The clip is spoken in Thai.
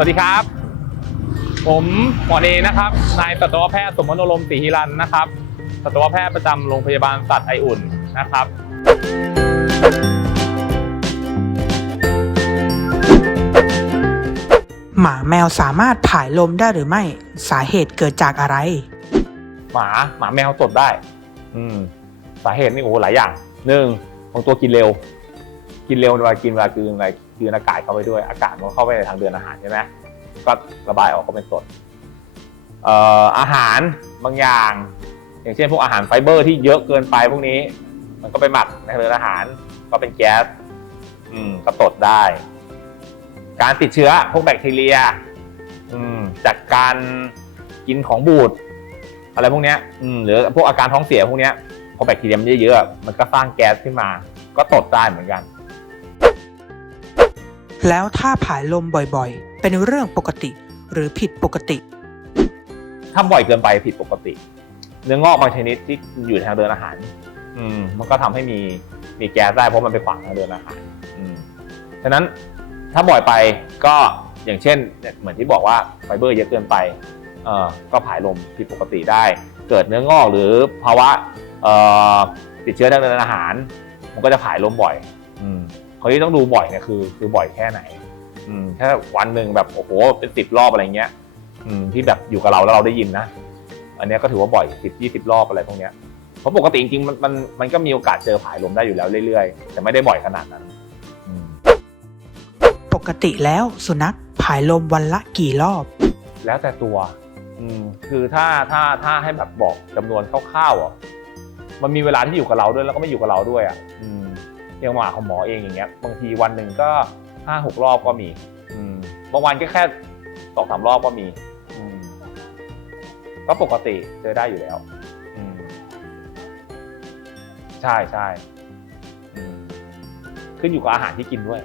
วัสดีครับ ผมหมอเอนะครับ นายสัตวแพทย์สมมโนลมศรีหิรันนะครับ สัตวแพทย์ประจำโรงพยาบาลสัตว์ไออุ่นนะครับหมาแมวสามารถผายลมได้หรือไม่ สาเหตุเกิดจากอะไร หมาหมาแมวตดได้ อืม สาเหตุนี่โอ้โหหลายอย่างหนึ่งบางตัวกินเร็ว กินเร็วเวลากินเวลากลืนอะไร กลืนอากาศเข้าไปด้วย อากาศมันเข้าไปในทางเดินอาหารใช่ไหมก็ระบายออกก็เป็นกรดอาหารบางอย่าง อย่างเช่นพวกอาหารไฟเบอร์ที่เยอะเกินไปพวกนี้ มันก็ไปหมักในทางเดินอาหารก็เป็นแก๊สอืมก็ตดได้ การติดเชื้อพวกแบคทีเรียอืมจากการกินของบูดอะไรพวกนี้อืมหรือพวกอาการท้องเสียพวกนี้พอแบคทีเรียมันเยอะๆมันก็สร้างแก๊สขึ้นมา ก็ตดได้เหมือนกัน แล้วถ้าผายลมบ่อยๆ เป็นเรื่องปกติหรือผิดปกติ ถ้าบ่อยเกินไปผิดปกติ เนื้องอกบางชนิดที่อยู่ทางเดินอาหาร อืม มันก็ทำให้มีมีแก๊สได้เพราะมันไปขวางทางเดินอาหาร อืมฉะนั้นถ้าบ่อยไปก็อย่างเช่นเนี่ยเหมือนที่บอกว่าไฟเบอร์เยอะเกินไปเอ่อก็ผายลมผิดปกติได้ เกิดเนื้องอกหรือภาวะเอ่อติดเชื้อทางเดินอาหาร มันก็จะผายลมบ่อย อืม คนที่ต้องดูบ่อยเนี่ยคือคือบ่อยแค่ไหน อืมถ้าวันหนึ่งแบบโอ้โหเป็นสิบรอบอะไรเงี้ย อืมที่แบบอยู่กับเราแล้วเราได้ยินนะอันเนี้ยก็ถือว่าบ่อยสิบยี่สิบรอบอะไรพวกเนี้ยเพราะปกติจริงๆมันมันมันก็มีโอกาสเจอผายลมได้อยู่แล้วเรื่อยๆ แต่ไม่ได้บ่อยขนาดนั้นอืมปกติแล้วสุนัขผายลมวันละกี่รอบ แล้วแต่ตัว อืมคือถ้าถ้าถ้าให้แบบบอกจำนวนคร่าวๆอะมันมีเวลาที่อยู่กับเราด้วยแล้วก็ไม่อยู่กับเราด้วยอะอืม อย่างหมาของหมอเองอย่างเงี้ยบางทีวันหนึ่งก็ห้าหกรอบก็มีอืมบางวันก็แค่สองสามรอบก็มีอืมก็ปกติเจอได้อยู่แล้วอืมใช่ใช่ขึ้นอยู่กับอาหารที่กินด้วย